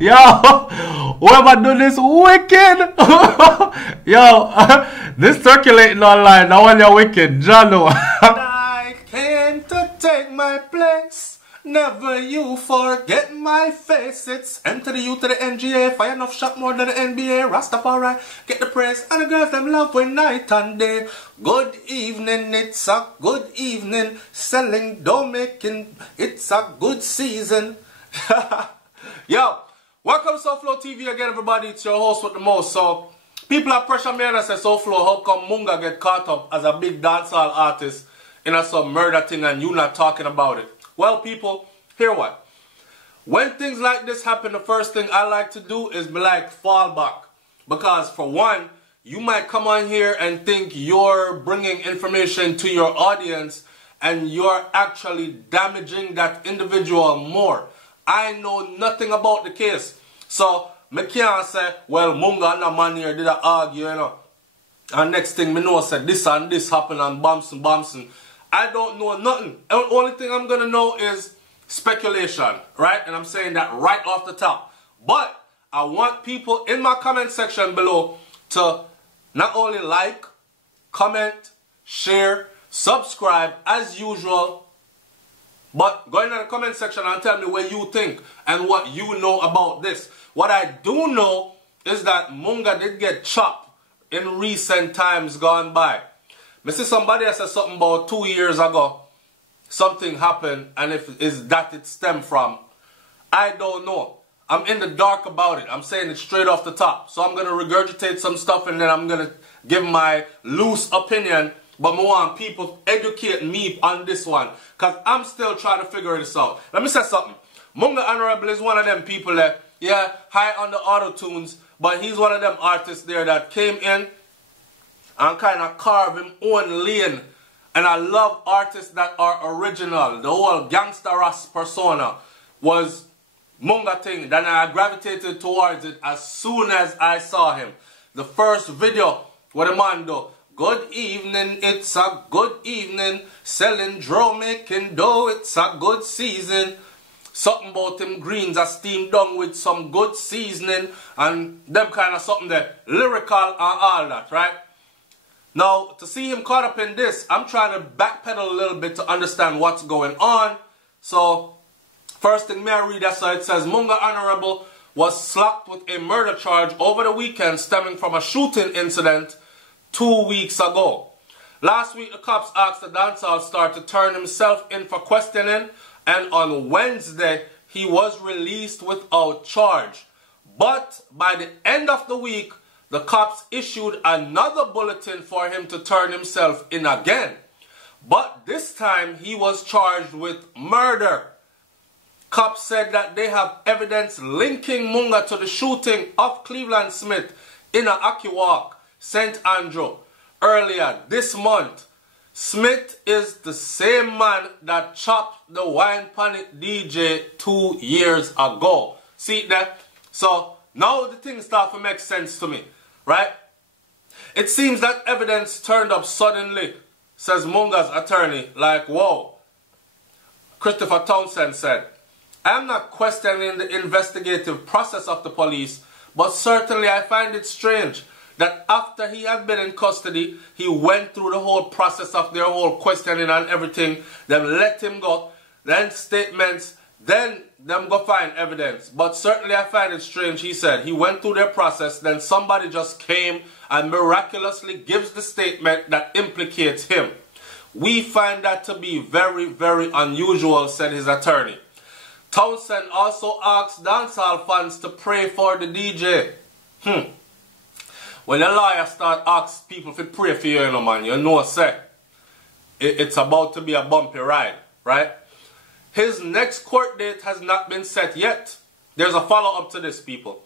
Yo, whoever do this wicked. Yo, this circulating online. Now when you're wicked, Jano. I came to take my place. Never you forget my face. It's M to the U to the NGA. Fire enough shot more than the NBA. Rastafari get the praise. And the girls them love when night and day. Good evening, it's a good evening. Selling, dough making, it's a good season. Yo, welcome to SouFLoTV again, everybody. It's your host with the most. So, people are pressure me and I say, SouFlo, how come Munga get caught up as a big dancehall artist in some murder thing and you not talking about it? Well, people, hear what? When things like this happen, the first thing I like to do is be like, fall back. Because for one, you might come on here and think you're bringing information to your audience and you're actually damaging that individual more. I know nothing about the case. So, me can't say, well, Munga and the man here did argue, you know. And next thing me know, said this and this happened and bouncing. I don't know nothing. The only thing I'm going to know is speculation, right? And I'm saying that right off the top. But I want people in my comment section below to not only like, comment, share, subscribe as usual, but go in the comment section and tell me what you think and what you know about this. What I do know is that Munga did get chopped in recent times gone by. I see somebody said something about 2 years ago. Something happened, and if is that it stemmed from, I don't know. I'm in the dark about it. I'm saying it straight off the top. So I'm going to regurgitate some stuff and then I'm going to give my loose opinion. But I want people to educate me on this one. Because I'm still trying to figure this out. Let me say something. Munga Honorable is one of them people that, yeah, high on the auto-tunes. But he's one of them artists there that came in and kind of carve him own lane. And I love artists that are original. The whole gangster Ras persona was Munga thing. Then I gravitated towards it as soon as I saw him. The first video, what the man do? Good evening, it's a good evening. Selling drum, making dough, it's a good season. Something about them greens are steamed down with some good seasoning. And them kind of something there. Lyrical and all that, right? Now, to see him caught up in this, I'm trying to backpedal a little bit to understand what's going on. So, first thing may I read that, so it says, Munga Honorable was slapped with a murder charge over the weekend stemming from a shooting incident 2 weeks ago. Last week, the cops asked the dancehall star to turn himself in for questioning, and on Wednesday, he was released without charge. But by the end of the week, the cops issued another bulletin for him to turn himself in again. But this time, he was charged with murder. Cops said that they have evidence linking Munga to the shooting of Cleveland Smith in a Akiwalk, St. Andrew, earlier this month. Smith is the same man that chopped the Wine Panic DJ 2 years ago. See that? So now the thing starts to make sense to me, right? It seems that evidence turned up suddenly, says Munga's attorney, like, whoa. Christopher Townsend said, I am not questioning the investigative process of the police, but certainly I find it strange that after he had been in custody, he went through the whole process of their whole questioning and everything, then let him go, then statements, then them go find evidence. But certainly I find it strange, he said. He went through their process, then somebody just came and miraculously gives the statement that implicates him. We find that to be very, very unusual, said his attorney. Townsend also asked dancehall fans to pray for the DJ. When the lawyer start asking people to pray for you, man, you know, say, it's about to be a bumpy ride, right? His next court date has not been set yet. There's a follow-up to this, people.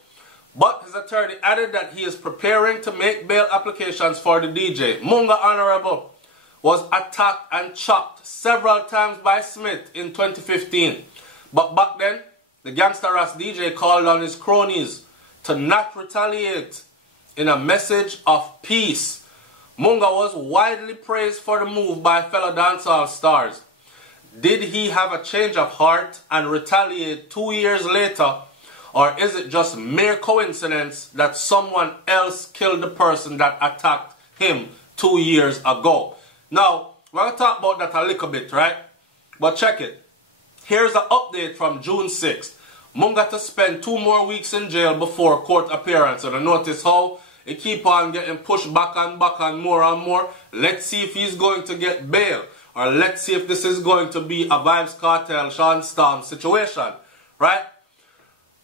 But his attorney added that he is preparing to make bail applications for the DJ. Munga Honorable was attacked and chopped several times by Smith in 2015. But back then, the Gangsta Ras DJ called on his cronies to not retaliate in a message of peace. Munga was widely praised for the move by fellow dancehall stars. Did he have a change of heart and retaliate 2 years later, Or is it just mere coincidence that someone else killed the person that attacked him 2 years ago? Now, we're going to talk about that a little bit, right? But check it. Here's an update from June 6th. Munga to spend 2 more weeks in jail before court appearance. And I notice how it keep on getting pushed back and more and more. Let's see if he's going to get bail. Or let's see if this is going to be a Vybz Kartel, Sean Storm situation. Right?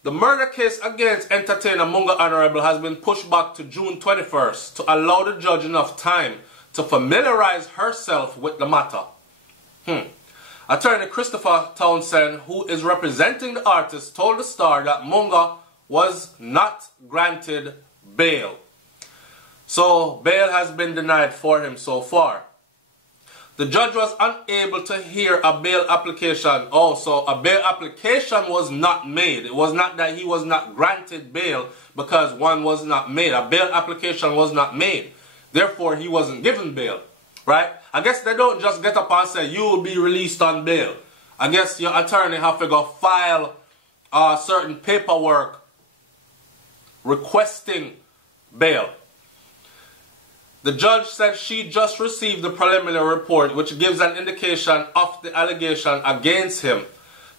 The murder case against entertainer Munga Honorable has been pushed back to June 21st to allow the judge enough time to familiarize herself with the matter. Attorney Christopher Townsend, who is representing the artist, told the Star that Munga was not granted bail. So, bail has been denied for him so far. The judge was unable to hear a bail application. Oh, so a bail application was not made. It was not that he was not granted bail because one was not made. A bail application was not made. Therefore, he wasn't given bail. Right? I guess they don't just get up and say, you will be released on bail. I guess your attorney have to go file certain paperwork requesting bail. The judge said she just received the preliminary report, which gives an indication of the allegation against him.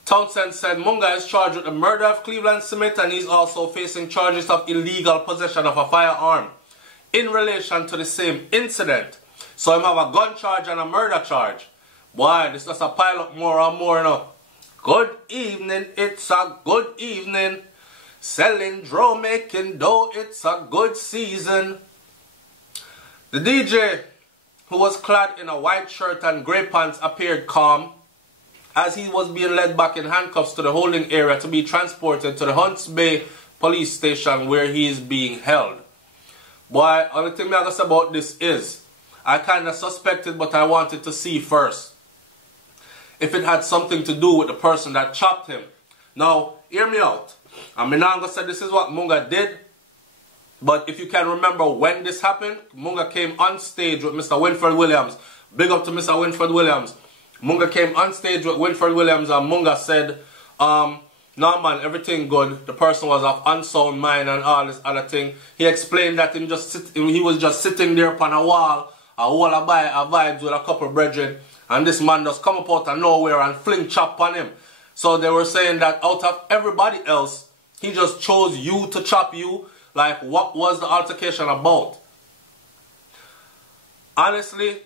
Townsend said Munga is charged with the murder of Cleveland Smith, and he's also facing charges of illegal possession of a firearm in relation to the same incident. So him have a gun charge and a murder charge. Boy, this just a pile up more and more now. Good evening, it's a good evening. Selling draw, making dough, it's a good season. The DJ, who was clad in a white shirt and grey pants, appeared calm as he was being led back in handcuffs to the holding area to be transported to the Hunts Bay police station where he is being held. Boy, only thing I gotta say about this is, I kind of suspected, but I wanted to see first if it had something to do with the person that chopped him. Now, hear me out. I'm not going to say this is what Munga did, but if you can remember when this happened, Munga came on stage with Mr. Winfred Williams. Big up to Mr. Winfred Williams. Munga came on stage with Winfred Williams and Munga said, no man, everything good. The person was of unsound mind and all this other thing. He explained that he was just sitting there upon a wall, a wall of vibes with a couple of brethren, and this man just come up out of nowhere and fling chop on him. So they were saying that out of everybody else, he just chose you to chop you. Like, what was the altercation about? Honestly,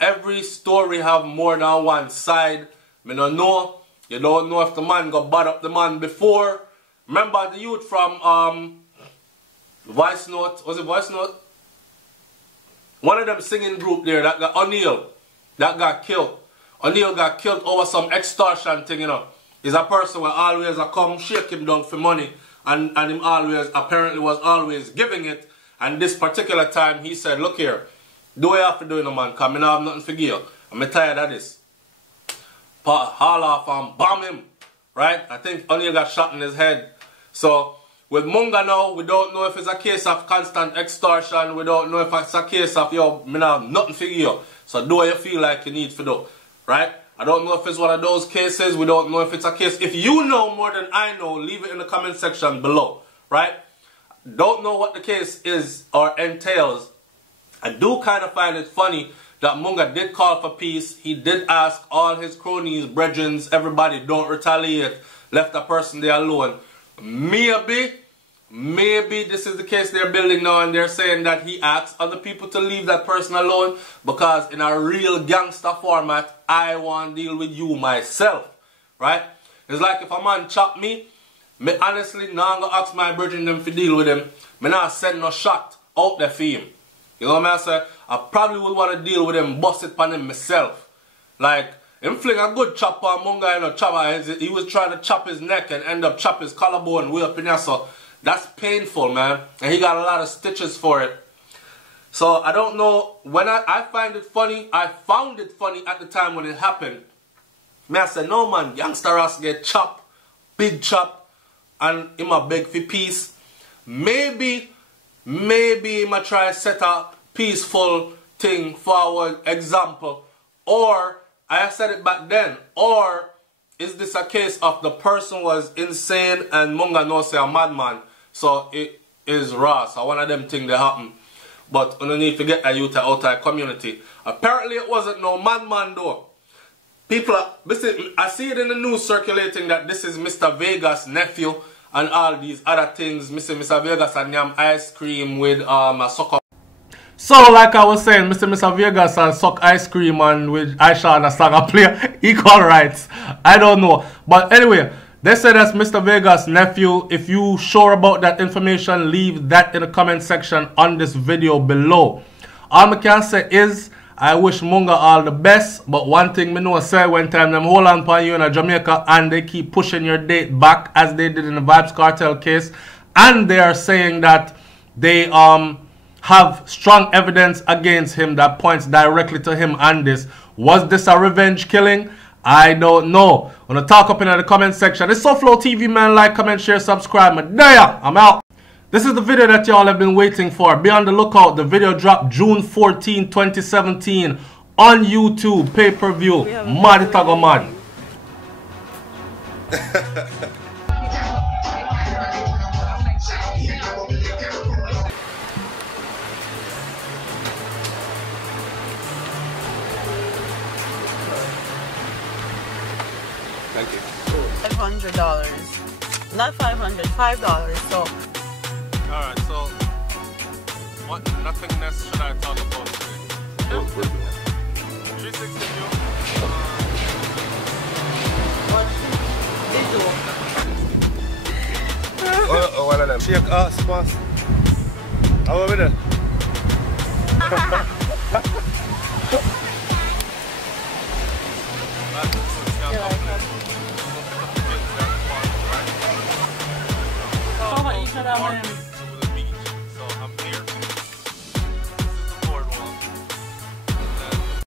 every story have more than one side. I don't know. You don't know if the man got bad up the man before. Remember the youth from Voice Note? Was it Voice Note? One of them singing group there, that got O'Neal, that got killed. O'Neal got killed over some extortion thing, you know. He's a person who always come shake him down for money. And him always, apparently was always giving it. And this particular time, he said, look here, do what you have to do, no man, because I have nothing for you. I'm tired of this. Haul off and bomb him, right? I think O'Neal got shot in his head. So, with Munga now, we don't know if it's a case of constant extortion. We don't know if it's a case of, yo, I have nothing for you. So do what you feel like you need to do, right? I don't know if it's one of those cases. We don't know if it's a case. If you know more than I know, leave it in the comment section below, right? Don't know what the case is or entails. I do kind of find it funny that Munga did call for peace. He did ask all his cronies, brethren, everybody, don't retaliate. Left the person there alone. Maybe this is the case they're building now, and they're saying that he asked other people to leave that person alone because in a real gangster format, I want to deal with you myself, right? It's like if a man chop me honestly, now I'm going to ask my brethren them to deal with him. Me not send no shot out there for him. You know what I say? I probably would want to deal with him, bust it on him myself. Like, him fling a good chop on Munga, you know, chopper. He was trying to chop his neck and end up chop his collarbone way up in there, so that's painful, man. And he got a lot of stitches for it. So, I don't know. When I find it funny, I found it funny at the time when it happened. Me I said, no man, youngster us get chop, big chop, and him a beg for peace. Maybe him a try set a peaceful thing forward, example. Or, I said it back then, or is this a case of the person was insane and Munga no say a madman? So it is raw. So one of them things that happen. But you don't need to get a youth out of community. Apparently it wasn't no madman though. People are, I see it in the news circulating that this is Mr. Vegas' nephew and all these other things. Mr. Vegas and yam ice cream with a sucker. So, like I was saying, Mr. Vegas and suck ice cream and with Aisha and a saga play equal rights. I don't know. But anyway, they say that's Mr. Vegas' nephew. If you sure about that information, leave that in the comment section on this video below. All I can say is, I wish Munga all the best. But one thing me know I say when time them hold on for you in Jamaica and they keep pushing your date back as they did in the Vybz Kartel case. And they are saying that they have strong evidence against him that points directly to him and this. Was this a revenge killing? I don't know. Wanna talk up in the comment section. It's SouFLoTV, man. Like, comment, share, subscribe. And there, I'm out. This is the video that y'all have been waiting for. Be on the lookout. The video dropped June 14, 2017 on YouTube, pay-per-view. Mad Tago man. Thank you. $500. Not $500, $5. So. Alright, so what nothingness should I talk about today? 360 view. What did you? Oh, one of them. Shake ass, boss. How are we there? How much each of them?